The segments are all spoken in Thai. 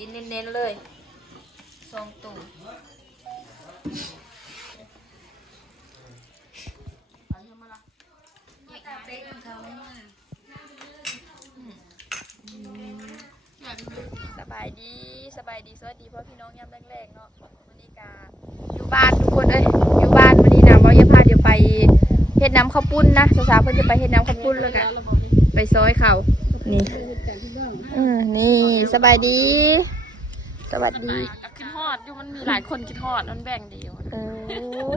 สีเน้นๆเลยสองตุ่มสบายดีสบายดีสวัสดีพ่อพี่น้องยามแรกๆเนาะวันนี้กาอยู่บ้านทุกคนเอ้ยอยู่บ้านวันนี้นะบอยาพาเดี๋ยวไปเฮ็ดน้ำข้าวปุ้นนะสาวๆเพิ่นจะไปเฮ็ดน้ำข้าวปุ้นแล้วกันไปซอยเขานี่ อืมนี่สบายดี สวัสดีก็คิดฮอดอยู่มันมีหลายคนคิดฮอดมันแบ่งเดียวเออ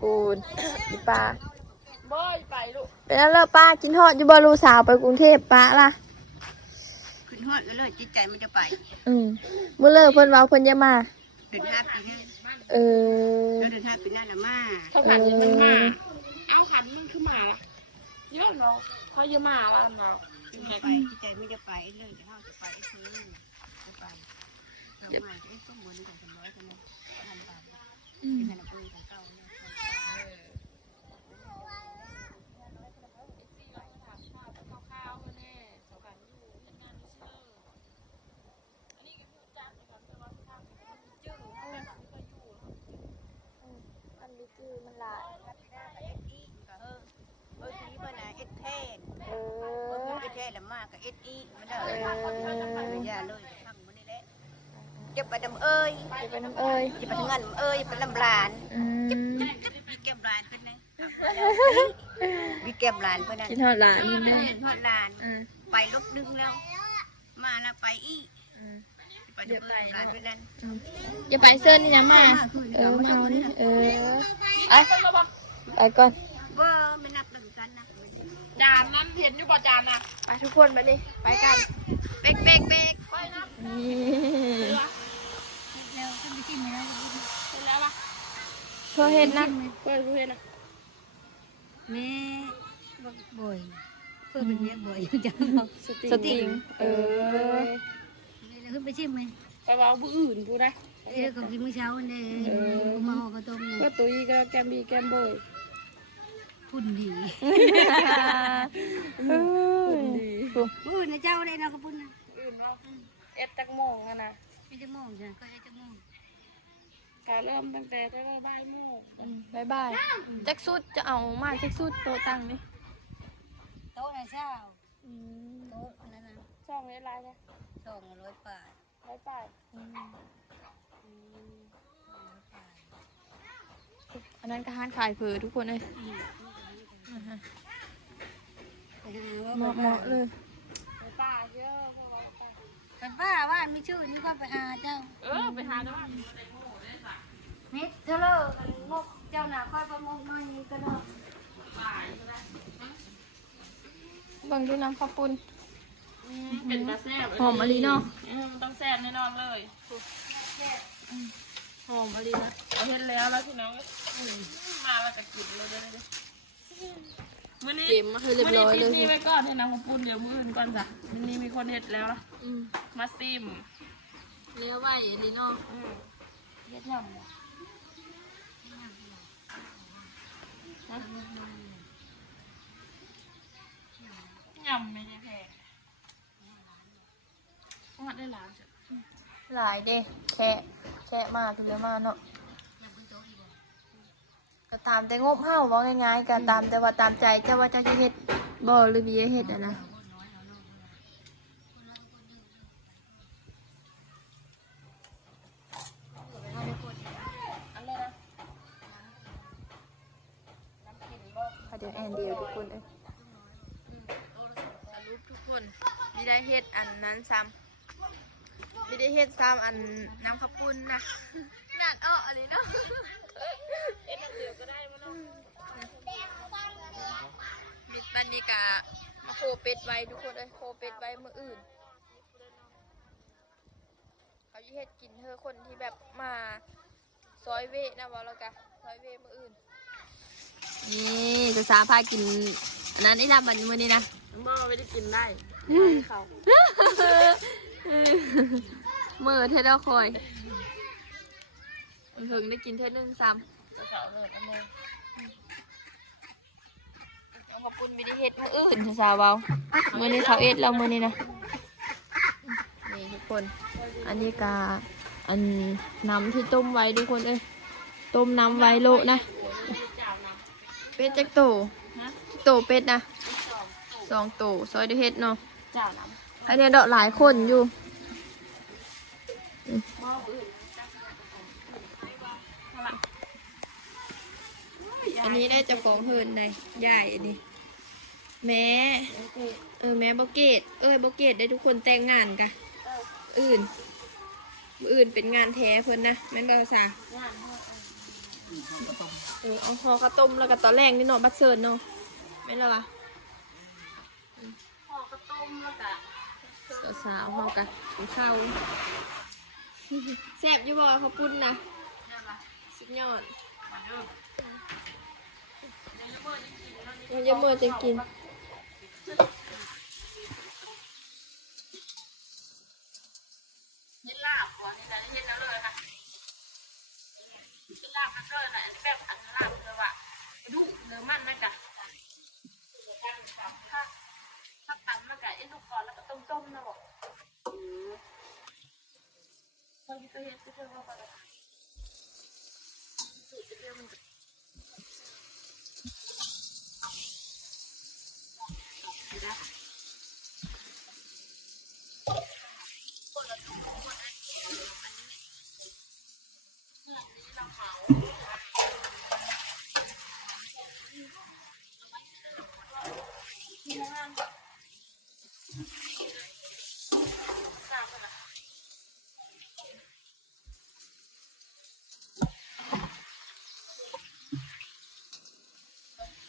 ปูนอีป้าบ่อยไปลูกเป็นแล้วเลิกป้ากินทอดอยู่บอลูสาวไปกรุงเทพป้าล่ะ ขึ้นฮอดก็เลยจิตใจมันจะไปอืมเมื่อเลิกเพิ่นเว้าเพิ่นจะมา เดินห้าปีหน้าเออ แล้วเดินห้าปีหน้าละมาถ้าขันมันมาเอาขันมันคือมาละเยอะเนาะพอเยอะมาละเนาะไปจิตใจมันจะไปเลยจะเข้าจะไปไอ้ทีจะไปเรามาจะไอ้ส้มบนกับสมร้อยกันเลยพันบาทเป็นธนบัตรของเก่าเนี่ย มันมีจื้อมันหลาย เออเออทีนี้มันเอ็ดเทน เอ เอ ออเอ็ดเทนละมากกับเอ็ดอีมันเด้ออย่าเลยทั้งมันนี่แหละจะไปดำเอ้ยจะไปน้ำเอ้ยจะไปทำงานเอ้ยไปลำลานอืมมีแก้มลานเป็นไงมีแก้มลานเป็นไงกินทอดหลานนี่นะทอดลานอืมไปลบนึงแล้ว มาแล้วไปอีกอืมไปเดือดลานเป็นนั้นอืมอย่าไปเซิร์นนี่นะมาเออมาวันนี้เออไปไปก่อนว่าไม่นับหนึ่งกันนะ จานนั้นเห็นอยู่บ่จานน่ะไปทุกคนมาดิไปกันเบกเบกเบกไปนะนี่แล้วขึ้นไปกินไหมแล้วเห็นแล้วปะเพื่อเห็นนะเปิดดูเห็นนะแม่บอกบ่อยเพื่อเป็นเนี้ยบ่อยจังสติงเออแล้วขึ้นไปชิมไหมไปเว้าผู้อื่นผู้ได้เอ้ก็กินมื้อเช้าเนี่ยมาห่อกระต้มก็ตุ้ยก็แกมบีแกมเบย พุ่นดีเออพุ่นนะเจ้าเลยนะกระพุ่นนะอื่นเนาะเอ็ดจักโมงอะนะไม่จะมองจ้ะก็จะมองการเริ่มตั้งแต่ตั้งแต่บ่ายโมงอืมบายบายแจ็คสุดจะเอามาแจ็คสุดโตะตังนี่โต๊ะไหนเช้าอืมโต๊ะนั่นนะช่องเวลาเนี่ยสองร้อยบาทไปไปอันนั้นก็ห้านขายเผือทุกคนเลยไปหาว่า เหมาะเหมาะเลยไปป่าเยอะไปป้าว่ามีชื่อนี่ก็ไปหาเจ้า เออไปหาด้วยมิเธอเลิกกันงกเจ้าหน้าค่อยประมงน้อยนี่ก็เลิกเบิ่งดูน้ำข้าวปุ้นเป็นตาแซ่บหอมมะลิเนาะอืมต้องแซ่บแน่นอนเลยหอมมะลินะเอาเห็นแล้วแล้วพี่น้องอืมมาแล้วก็กินเลยเด้อเด้อ มื้อนี้เก็บมาให้เรียบร้อยเลยมื้อนี้ปิดนี่ไว้ก่อนให้น้ำของปุ้นเดี๋ยวมื้ออื่นก่อนจ้ะมื้อนี้มีคนเฮ็ดแล้วล่ะอืมมาซิมเลี้ยวไว้อันนี้เนาะอืมเฮ็ดยำบ่ฮะยำไม่ได้แพงงัดได้หลานจ้ะหลายเด้แค่แค่มาถึงจะมาเนาะ ก็ตามแต่งบเฮาว่าง่ายๆก็ตามแต่ว่าตามใจเจ้าว่าเจ้าจะเฮ็ดบ่หรือเบียเฮ็ดอะนะพาเดี๋ยวแอนเดียวทุกคนเอ้ยรูปทุกคนมีได้เฮ็ดอันนั้นซ้ำมีได้เฮ็ดซ้ำอันน้ำข้าวปุ้นนะนานอ้ออะไรเนาะ มิดบันนี้กะมาโคเป็ดไว้ทุกคนเลยโคเป็ดไว้เมื่ออื่น เขาจะเฮ็ดกินเธอคนที่แบบมาซอยเวะนะวะแล้วกะซอยเวะเมื่ออื่น นี่จะสาพากินอันนั้นไอ้ลำบันมือนี้นะบ่ไม่ได้กินได้เขาเมื่อเธอได้คอย ถึงได้กินเธอหนึ่งซ้ำจะเขาเลยอันนี้ขอบคุณวิดีเฮ็ดมืออื่นสาวเบามือนี้เขาเอ็ดเรามือนี้นะนี่ทุกคน อันนี้กาอันน้ำที่ต้มไว้ทุกคนเอ้ยต้มน้ำไว้โลนะเป็ดจักโตโตเป็ดนะสองโตซอยเดยวเฮ็ดเนาะเจ้าน้อันเนี้ยดอกหลายคนอยู่ อันนี้ได้เจ้าของเฮินในใหญ่อันนี้ แม่เออแม่บเกต เอ้ยบเกตได้ทุกคนแต่งงานกะอื่น อื่นเป็นงานแท้เพิ่นนะแม่นภาษาเออเอาหอข้าวต้มแล้วก็ตอนแรกนี่เนาะบัดเซิร์นเนาะแม่นแล้ววะพ่อก็ต้มแล้วก็สาวๆเฮากะกินข้าวแซ่บอยู่บ่ข้าวปุ้นนะเนี่ยละสุดยอด มาเด้อมันจะเมื่อจะกินเฮ็ดลาบก่อนนี่แหละเฮ็ดแล้วเลยค่ะเฮ็ดลาบมันเลยน่ะแบบอันลาบเลยว่ะดูเนื้อมันนะกะถ้าถ้าตำแล้วกะเอ็นลูกก่อนแล้วก็ต้มๆนะบอกอือเขาก็เฮ็ดก็เท่าว่าไปสูตรเดียวมัน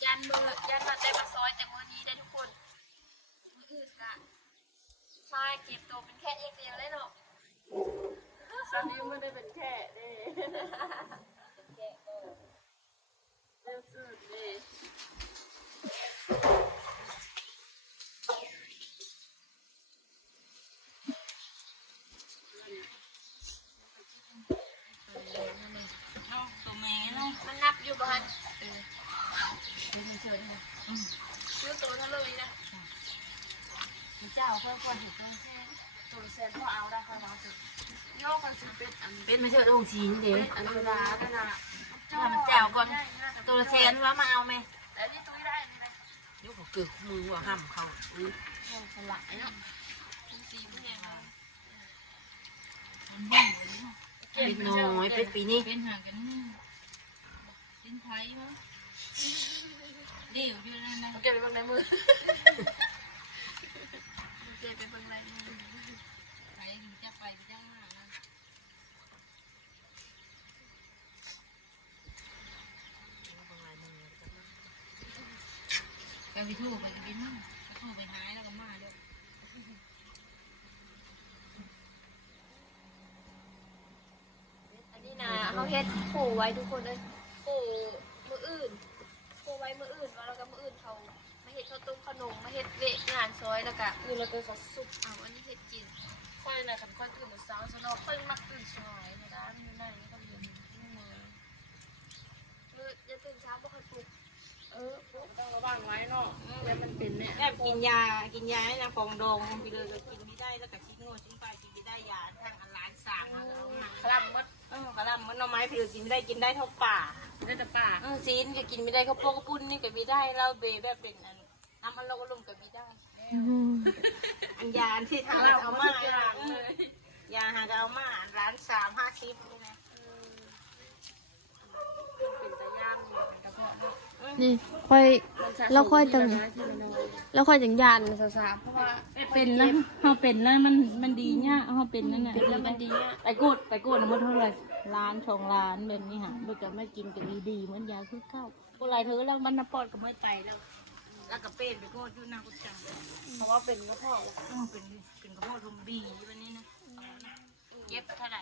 ยันมือยันมาได้มาซอยแต่มือนี้ได้ทุกคนมืออื่นกะใช่เก็บตัวเป็นแค่เองเดียวเลยเนาะ ตอนนี้ไม่ได้เป็นแค่เด้เล่นสุดเด้ มันนับอยู่บ้านซื้อตัวเท่าเลยนะ เจ้าเพื่อนคนถึงเพื่อนแค่ตัวเซนพอเอาได้ค่อยมาสุดโยกกันสิเป็นอันเป็นไม่ใช่องค์ชีนเด้อันธรรมดาก็นะถ้ามันแจวก่อนตัวละแสนว่ามาเอาไหมแต่นี่ตุ้ยได้ไหมยกกึกมือว่าห้ำเขาอุ้ยสลายเนาะสีมันแดงเป็นน้อยเป็นปีนี้เป็นหากันเป็นไทยมั้งเดี๋ยวอยู่นั่นนะเก็บไปบนในมือ เจไปเบิ่งไรมือ ไทยจะไปไปจ้างมาแล้ว ก็ไปทู่ไปกินทู่ไปหายแล้วก็มาด้วยอันนี้นะเขาเฮ็ดขู่ไว้ทุกคนเลยขู่มืออื่นขู่ไว้มืออื่นแล้วก็มืออื่นเขามาเฮ็ดข้าวต้มขนมมาเฮ็ดเวะงานซอยแล้วก็คือเราเป็นเขาสุกเอาอันนี้เฮ็ดกินค่อยนะกับค่อยตื่นเช้าซะเนาะค่อยมักตื่นสายนะนะนี่นั่นนี่ก็เรียนนี่มือมือจะตื่นเช้าบ่ค่อยปลุก ต้องระวังไว้เนาะแล้วมันเป็นเนี่ยแอบกินยา กินยาให้นางฟองดองไปเลยก็กินไม่ได้แล้วก็ชิ้นโง่ชิ้นปลายกินไม่ได้ยาทางอันร้านสามเอามาคลำมัดเออกระลำมันหน่อไม้ผิวกินไม่ได้กินได้เท่าป่าได้แต่ป่าเออซีนก็กินไม่ได้ข้าวโพดข้าวปุ้นนี่ก็ไม่ได้เหล้าเบแบบเป็นอันน้ำมันลงลมก็ไม่ได้ อันยาอันที่ทางเราเอามาเออยาหาก็เอามาร้านสามห้าสิบนี่นะ เป็นตะย่างเป็นกระเพาะเนาะนี่ค่อยแล้วค่อยจังที่มันน้อยแล้วค่อยจังยานสาวๆเพราะว่าเป็นแล้วเขาเป็นแล้วมันมันดีเนี่ยเขาเป็นนั่นน่ะเป็นแล้วมันดีอะไปกดไปกดนะมันเท่าไหร่ล้านสองล้านแบบนี้ฮะมันก็ไม่กินก็ดีดีเหมือนยาคือข้าวพวกไรเธอแล้วมันน้ำปอดก็ไม่ไตแล้วแล้วก็เป็นไปโคตรอยู่หน้ากุจังเพราะว่าเป็นกระเพาะเออเป็นเป็นข้าวโพดทมบีวันนี้นะเย็บเท่าไหร่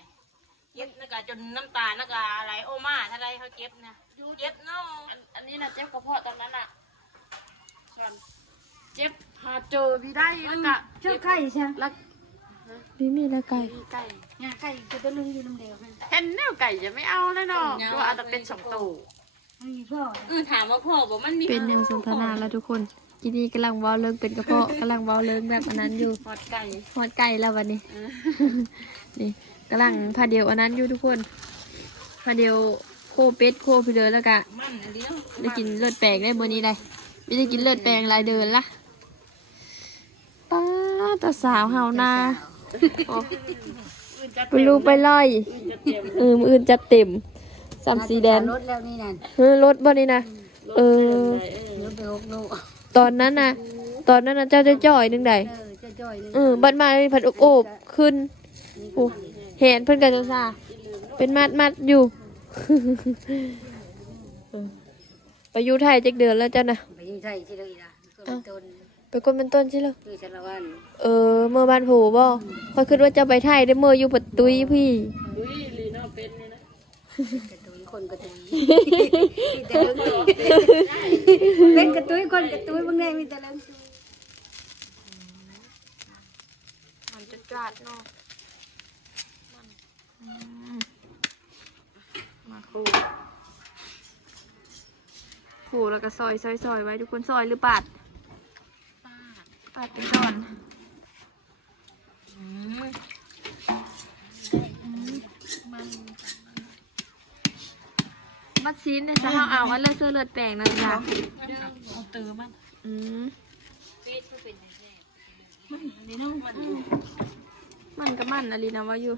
เย็บนะกะจนน้ำตาลนะกะไหลโอมาเท่าไรเขาเย็บนะเย็บเนาะอันอันนี้นะเจ็บกระเพาะตอนนั้นอะส่วนเจ็บหาเจอพี่ได้แล้วก็เจ้าไก่ใช่แล้วพี่มีละไก่ไก่งาไก่จะเป็นเรื่องอยู่น้ำเดียวกันเห็นแนวไก่จะไม่เอาเลยเนาะก็เอาแต่เป็นสองตัวไม่มีพ่อเออถามว่าพ่อบอกมันมีเป็นแนวสนทนาแล้วทุกคนกินนี่กำลังเว้าเลิงเป็นกระเพาะกำลังเว้าเลิงแบบอันนั้นอยู่ทอดไก่ฮอดไก่แล้ววันนี้นี่ กำลังพาเดียวอันนั้นอยู่ทุกคนพาเดียวโคเป็ดโคพี่เลยแล้วก็มันอันนี้เนาะได้กินเลือดแปลงได้บนนี้ได้ไม่ได้กินเลือดแปลงรายเดินละป้าตาสาวเฮานาโอ้ไปลูกไปล่อยเออมืออื่นจัดเต็มสามสีแดนรถแล้วนี่นั่นเออรถบ่นี่นะเออรถไปหกโลตอนนั้นน่ะตอนนั้นน่ะเจ้าจะจ่อยหนึงใดเออจะจ่อยเลยเออบัดมาเลยผัดโอบๆขึ้นโอ้ เห็นเพิ่นกันจังซ่าเป็นมัดมัดๆอยู่เออไปอยู่ไทยจักเดือนแล้วเจ้าน่ะไปยิ่งใช่ที่เลยนะก็ต้นไปกวนเป็นต้นใช่เหรอคือชาละวันเออ เมื่อบ้านผูบ่พอยคิดว่าจะไปไทยได้เมื่ออยู่ปัดตุยพี่กระตุยคนกระตุยมีแต่เรื่องตัวเป็นกระตุยคนกระตุยบางแน่มีแต่เรื่องตัวมันจะจัดเนาะ มาคูผูแล้วก็ซอยซอยซอยไว้ทุกคนซอยหรือปาดปาดเป็นตอนบัดซีนเนี่ยจะเอาเอาว่าเลือดเสื้อเลือดแปลงนั่นจ้ะเอาตือมันอืมฟีดมันเป็นยังไงอันนี้เนาะมันมันก็มันอะไรนะว่าอยู่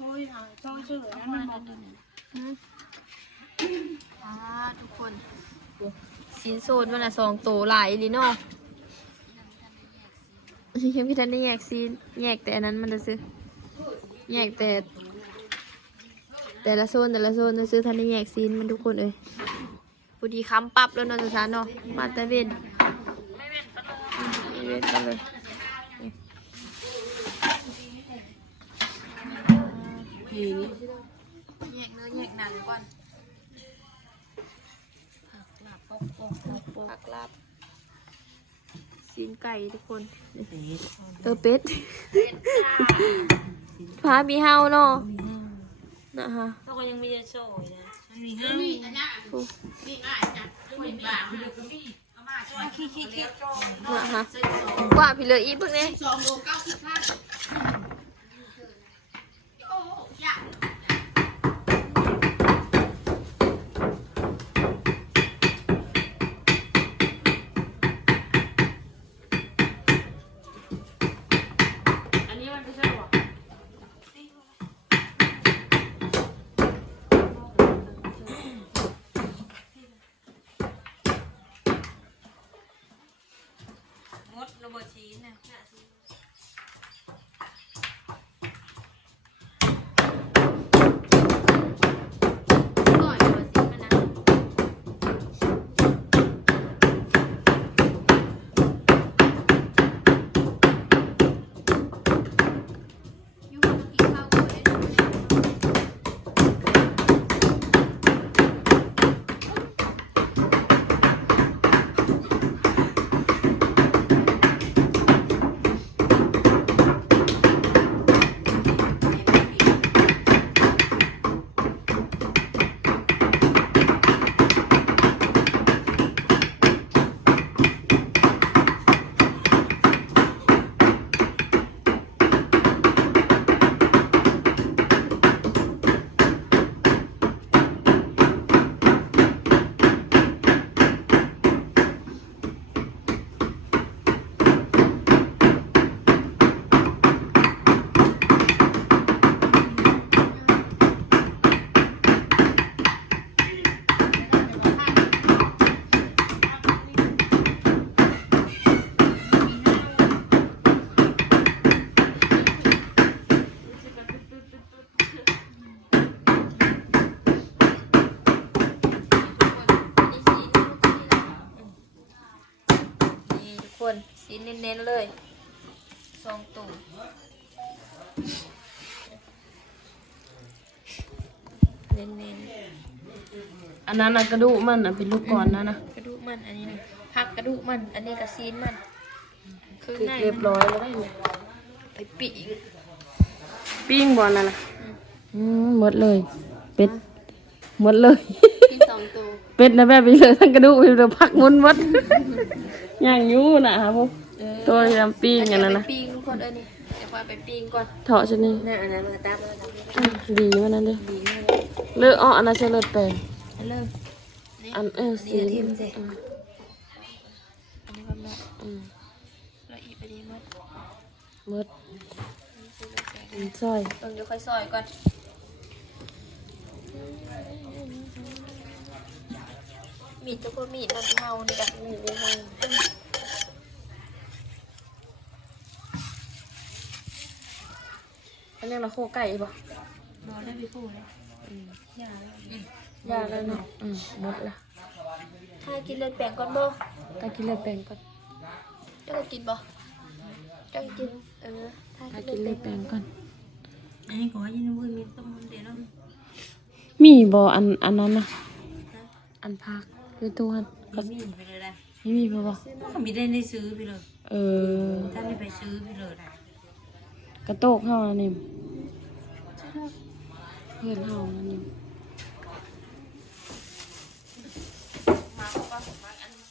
ช่วยเอาช่วยชื่อนั้นมันบอกอ่าทุกคนสินโซนมันอะสองโตหลายลีเนาะยังพี่ทันได้แยกซีนแยกแต่อันนั้นมันจะซื้อแยกแต่ แต่ละโซนแต่ละโซนจะซื้อทันได้แยกซีนมันทุกคนเอ้ยพอดีค้ำปรับแล้วเนอนสานเนาะมาต่เวนไม่เว้นกันเลยนี่ นี่นี่แยกเนื้อแยกหนังก่อนผักลาบซีนไก่ทุกคนนี่เออเป็ดพามีเฮาเนาะนะคะเขาก็ยังมีจะโซ่นะมันมีห้าขี้ขี้ขี้นะคะว่าพี่เหลยอีกเพิ่งเนี่ย นะ ก่อนเดี๋ยวซีนมันนะอยู่กับกินข้าวก่อนได้ดูนะ นี่ทุกคนสีเน้นๆเลยสองตัวเน้น อันนั้นกระดูกมันเป็นลูกก่อนนะนะๆกระดูกมันอันนี้นะผักกระดูกมัน อันนี้กระซีนมันคือในเรียบร้อยแล้วได้เลยไปปีกปิ้งบอลนั่นนะอืมหมดเลย เป็ดหมดเลยกินสองตัวเป็ดนะแม่ไปเลยทั้งกระดูกไปเลยพักมุนหมดอย่างอยูนะครับผมตัวยำปิ้งอย่างนั้นนะไปปิ้งคนเอ้ยนี่เดี๋ยวพาไปปิ้งก่อนเถาะชนิดน่าอันนั้นมาตามเลยอืมดีมันนั่นเด้เลือกอ้ออันนั้นจะเลือกแปลง เริ่มอันเออสีนี่ทิมสิอืมอันนี้ก็มาอืมแล้วอีกไปดีมั้ยหมดอืมซอยเบิ่งเดี๋ยวค่อยซอยก่อนมีดทุกคนมีดมันเฮานี่กับมีดเฮาอันนี้เราโคไก่ป่ะรอได้พี่พูดเลยยาแล้ว เนาะอืมหมดละถ้ากินเลือดแปลงก่อนบ่ตากินเลยแปลงก่อนเจ้าก็กินบ่เจ้าก็กิน เออถ้าตากิกินนเลืเลอดยแปแปลลงงก่อนอันนี้ขอยินวุ้ยมีต้มมันเดี๋ยวเรามีบ่อันอันนั้นนะอันพักคือตัวหันก็มีไปเลยได้ไม่มีบ่บ่ก็มีได้ได้ซื้อไปเลย เออถ้าไม่ไปซื้อไปเลยได้กระโตกเฮานั่นนี่เพื่อนเฮานั่นนี่ มาบอกว่าผมมาอันนี้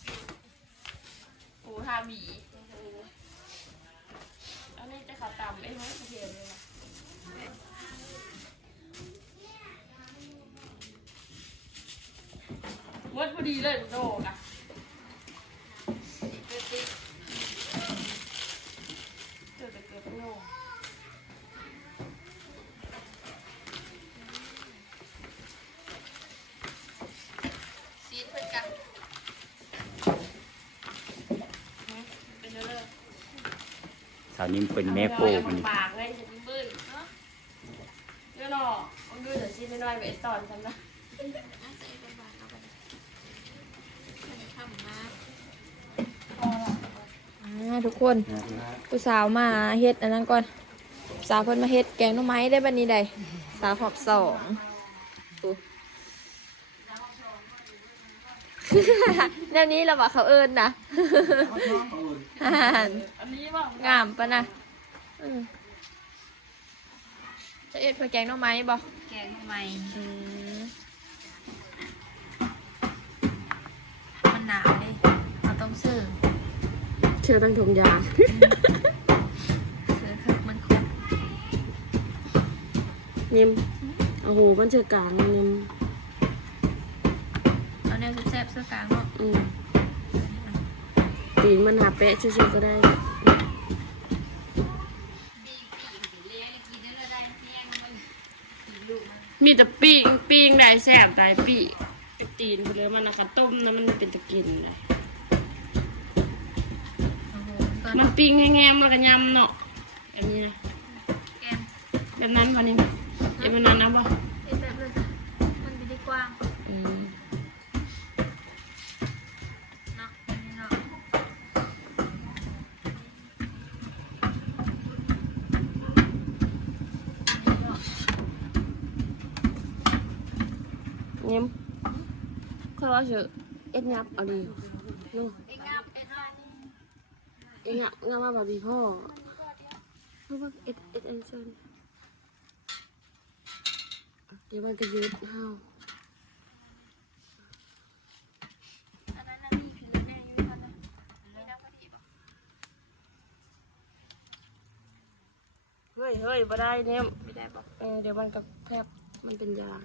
ปูทาหมีอันนี้จะขับตามไอ้น้องเทียนเลยนะวัดพอดีเลยโดกอะเกือบเกือบเกือบโลซีดเพื่อนกัน เป็นเรื่อง สาว นี้เป็นแม่โป้มันนี่ปากเลยจะบึ้นเนาะเรื่องหรอมันดูเดี๋ยวซีไม่น้อยไปตอนฉันนะอ่าทุกคนผู้สาวมาเฮ็ดอันนั้นก่อน สาวเพิ่นมาเฮ็ดแกงหน่อไม้ได้บันนี้ใดสาวหอบสองโอ้แนวนี้เราบอกเขาเอิญนะ อาหารงามปะนะอืมจะเอ็ดเพื่อแกงหน่อไม้บอกแกงทำไมอืมมันหนาวดิเราต้องซื้อเชื่อตั้งทงยา ซื้อคือมันคุ้มนิ่มโอ้โหมันเจอกลางนิ่มเอาแนวแซ่บๆเสื้อกลางเนาะ อืม ปีกมันหาแปะชื่อๆก็ได้ มีแต่ปีกปีกได้แซ่บได้ปีไปตีนไปเลยมันนะกระต้มนะมันเป็นตะกินเลยมันปีกแง่ๆมันก็ยำเนาะแบบนี้นะแกงแบบนั้นพอนี่ นั้นน่ะมีผิวแน่อยู่ค่ะนะไม่น่าพอดีป่ะเฮ้ยเฮ้ยบ่ได้เนี่ยไม่ได้ป่ะเออเดี๋ยวมันกับแทบมันเป็นยาง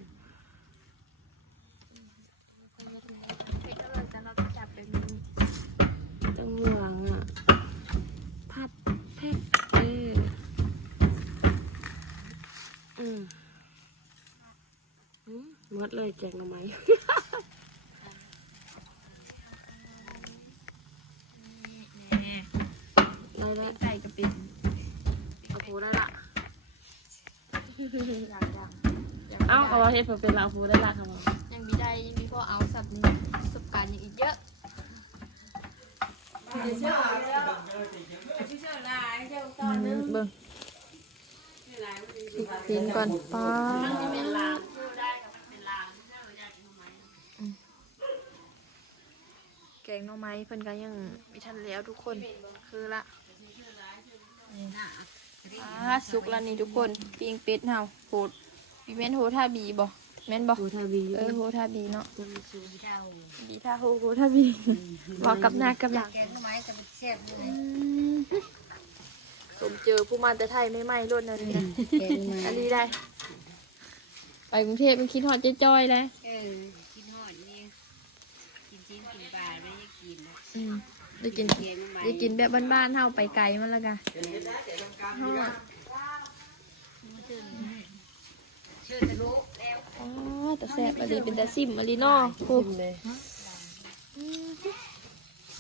มดเลยแจกหน่อไม้ได้แล้วใส่กระปิ่นเอาผูได้ละเอ้าเขาว่าเฮ็ดเพื่อเป็นเราผูได้ละครับผมยังมีได้ยังมีพอเอาสับประสบการณ์อย่างอีกเยอะเบิ่ง กินก่อนป้าแกงหน่อไม้เพิ่นก็ยังมีทันแล้วทุกคนคือละอ่าสุกแล้วนี่ทุกคนปิ้งเป็ดเฮาโหดปีเมนโหท่าบีบ่แม่นบ่กูทาบีเออโหท่าบีเนาะจะมีท่าโหโหท่าบีบอกกับหน้ากับหลังแกงไม้จะเป็นแซ่บเลย มเจอผู้มาแต่ไทยไม่ไหม้รถนั่นนี่นะแกงไม้อันนี้ได้ ไปกรุงเทพมันคิดฮอดเจ๊จ้อยแล้วเออกินหอดนี่กินชิ้นกินปลาไม่ได้กินนะอืมได้กินแกงไม้ได้กินแบบบ้านๆเฮาไปไกลมันและกันฮอดชื่อตะลุแล้วอ๋อแต่แซ่บอันนี้เป็นตาซิมอันนี้เนาะโอ้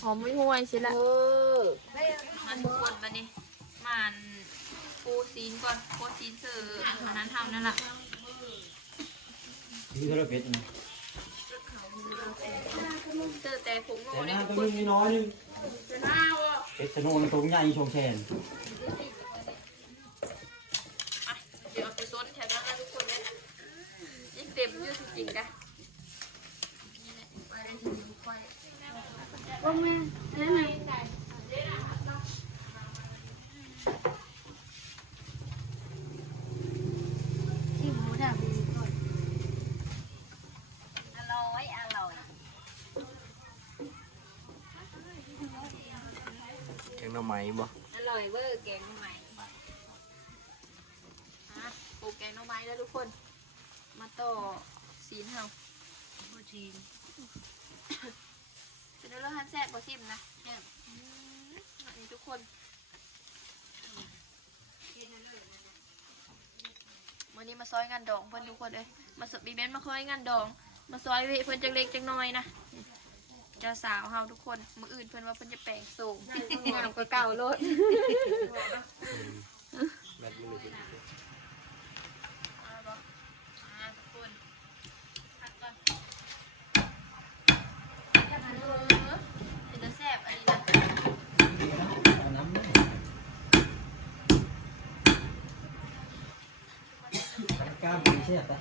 หอมไม่ห่วยสิละ มันทุกคนมานี่ มันปูซีนก่อนปูซีนเสืออันนั้นทำนั่นแหละนี่ก็เราเป็ดนะเจอแต่ผงโง่แต่หเนี่ยน้าทุตัวกคนนี้มีน้อยนึงเป็ดสนุนตรงใหญ่ชงแชนอะเดี๋ยวเอาไปซดแถวนั้นนะทุกคนเนี่ยยิ่งเต็มเยอะจริงๆนะนี่แหละไปได้ทีเดียวค่อยโอ้แม่นั่นไงที่หมูดำมีก่อนอร่อยอร่อย แกงหน่อไม้บ่ อ ร่อยเวอร์แกงใหม่อะปลูกแกงหน่อไม้แล้วทุกคน มาต่อซีนเฮาพูดทีนเป็นเรื่องฮันแซ่บบ่ซิมนะอืมอันนี้ทุกคนวันนี้มาซอยงานดองเพื่อนทุกคนเอ้ยมาสบีเบนมาซอยงานดอง มาซอยเวเพื่อนจังเล็กจังน้อยนะเจ้าสาวเฮาทุกคนมืออื่นเพื่อนว่าเพื่อนจะแปลงสูงงามกว่าเก่าโลดเอาบ่อ่าทุกคนพักก่อนเออเป็นตาแซ่บอันนี้นะ กล้ามดีใช่ไหม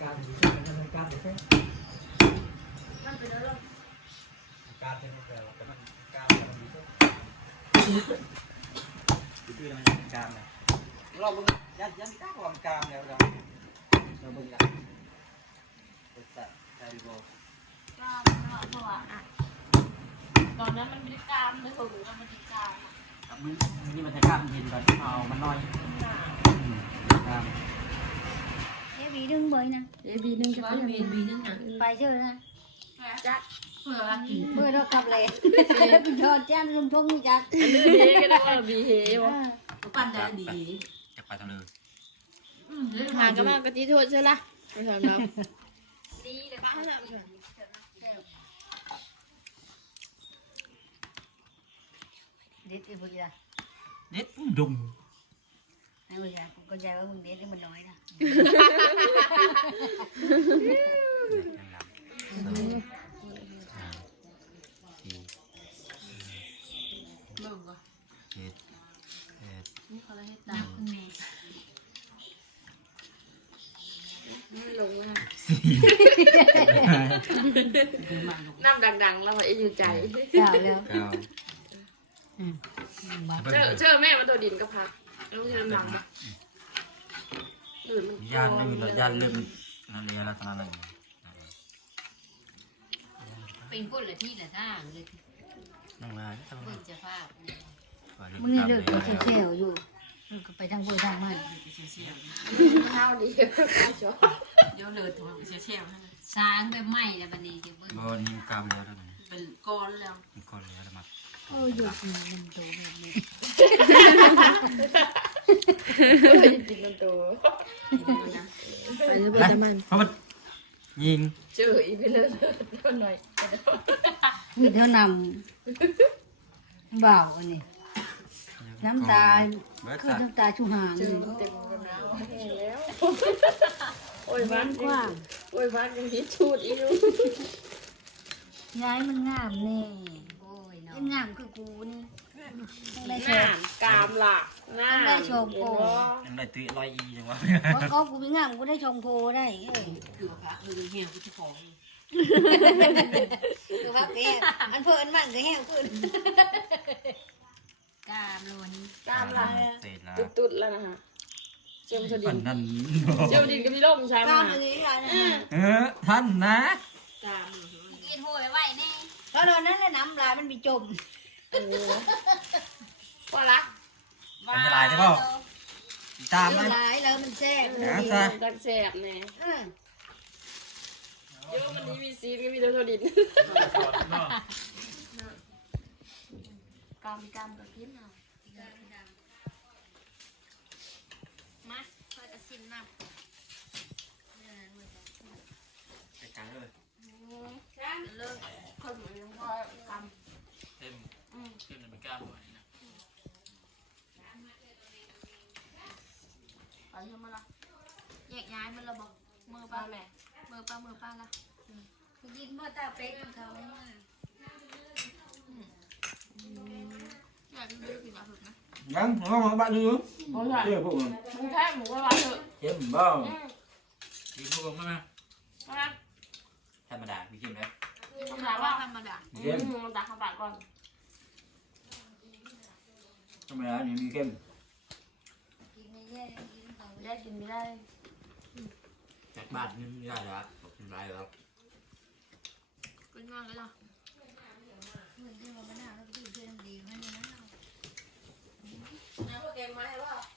กล้ามดีใช่ไหมกล้ามดีใช่ไหม มันเป็นแล้ว กล้ามเป็นแปลว่าแต่มันกล้ามมันดีใช่ไหม คือมันกามนะเราบึงยันยันก้าวามกล้ามแล้วเราเราบึงกันเป็นสัตว์ไทยโบตอนนั้นมันไม่ได้กล้ามไม่ถูกแล้วมันได้กล้ามมึงนี่มันจะกล้ามเย็นก่อนเอามันน้อยกล้ามเอ้บีดึงเบยนะเอบีนึงจ จักเพื่อว่าเมื่อเรากลับเลยทอดแจานลงทงนี่จ้ะอันนี้เฮก็ได้ว่าบีเฮวะปั้นได้ดีจะไปทางเลยหางก็มากระทิโทษใช่ละไม่ทำแล้วดีเลยบ้าแล้วเด็ดอีบุญจ้ะเด็ดดุมไอ้บุญจ้ะกูใจว่ามึงเด็ดนี่มันน้อยนะ เบิ่งก็ เจ็ดแปดนี่เขาเลยให้ตามแม่ลงมาน้ำดังๆ แล้วเอ็นอยู่ใจ จ้าแล้วเก้าเจอเจอแม่มันตัวดินก็พักแล้วที่น้ำดังปะหรือมันย่านนี่เราย่านเริ่มนั่นเลยแล้วตอนนั้นเลยเป็นคนละที่ละทางเลยนั่งมาต้องเบิ่งจะภาพมึ มึงนี่เลิกก็เชี่ยวอยู่เลิกก็ไปทางเบอร์ทางมันข้าวดีเดี๋ยวเลยตัวเชี่ยวๆนั่นสร้างไปไหม้แล้วบัดนี้จะเบิ่งบอนี่กามแล้วนะเป็นก้อนแล้วมันก็แล้วแล้วมาโอ้ยมันโตแบบนี้กินมันโตนะไปเรื่อยๆมันเพราะมันยิงเจออีกไปเลยหน่อยมีเท่านำบ่าวอันนี้ น้ำตาเบิร์ดคือสัตว์น้ำตาชูหางนี่เต็มกันแล้วแห้งแล้วโอ้ยบ้านกว้างโอ้ยบ้านยังฮิตชูดอีกอยู่ย้ายมันงามแน่โอ้ยเนาะงามคือกูนี่ต้องได้ชหน้ามกามหลักหน้าได้ชมโกยังได้ตื้อลอยอีจังวะเพราะก็กูมีงามกูได้ชมโพได้เอ้ยคือว่าพระคือเหี้ยกูจะของคือว่าเป๊ะอันเพิ่นมันก็แห้งขึ้น กามล้นกามหลักเสร็จแล้วตุดๆแล้วนะฮะเจียวมันจะดิปั่นนนั่นเจียวดินก็มีร่มใช่ไหมตามเลยค่ะนะเออท่านนะกินหัวไว้แน่ตอนนั้นน่ะน้ำลายมันมีจมว่าละเป็นจะลายใช่ป่ะตามไหมน้ำลายแล้วมันแซ่บนะซะดักแสบเนี่ยเออเดี๋ยววันนี้มีซีนก็มีแต่ตัวดิน กามกามกับพิมพ์เอามาคอยกระสินน้จัดการเลยเลิกคนเหมือนยังพอกามเต็มเต็มเลยไม่กล้าหัวนี่นะไปใช่ไหมล่ะแยกย้ายมันระบอกมือป้าป้าแม่มือป้ามือป้าละำกินเมื่อตาเป๊กของเขาเนี่ย อยากกินเยอะกินอยากถึงนะงั้นเรามาบ้านดูโอ้ยเรื่องพวกมึงมึงแท้หมูก็ร้ายเถอะเข้มบ้ากินพ นะ ธรรมดาพี่เข้มเลย ต้องถามว่า ธรรมดา เข้ม มึงตักข้าวปากก่อน ธรรมดานี่มีเข้ม กินไม่แย่กินเขา แยกกินไม่ได้ จากบ้านนี่ไม่ได้แล้วบอกเป็นไรแล้ว เป็นงา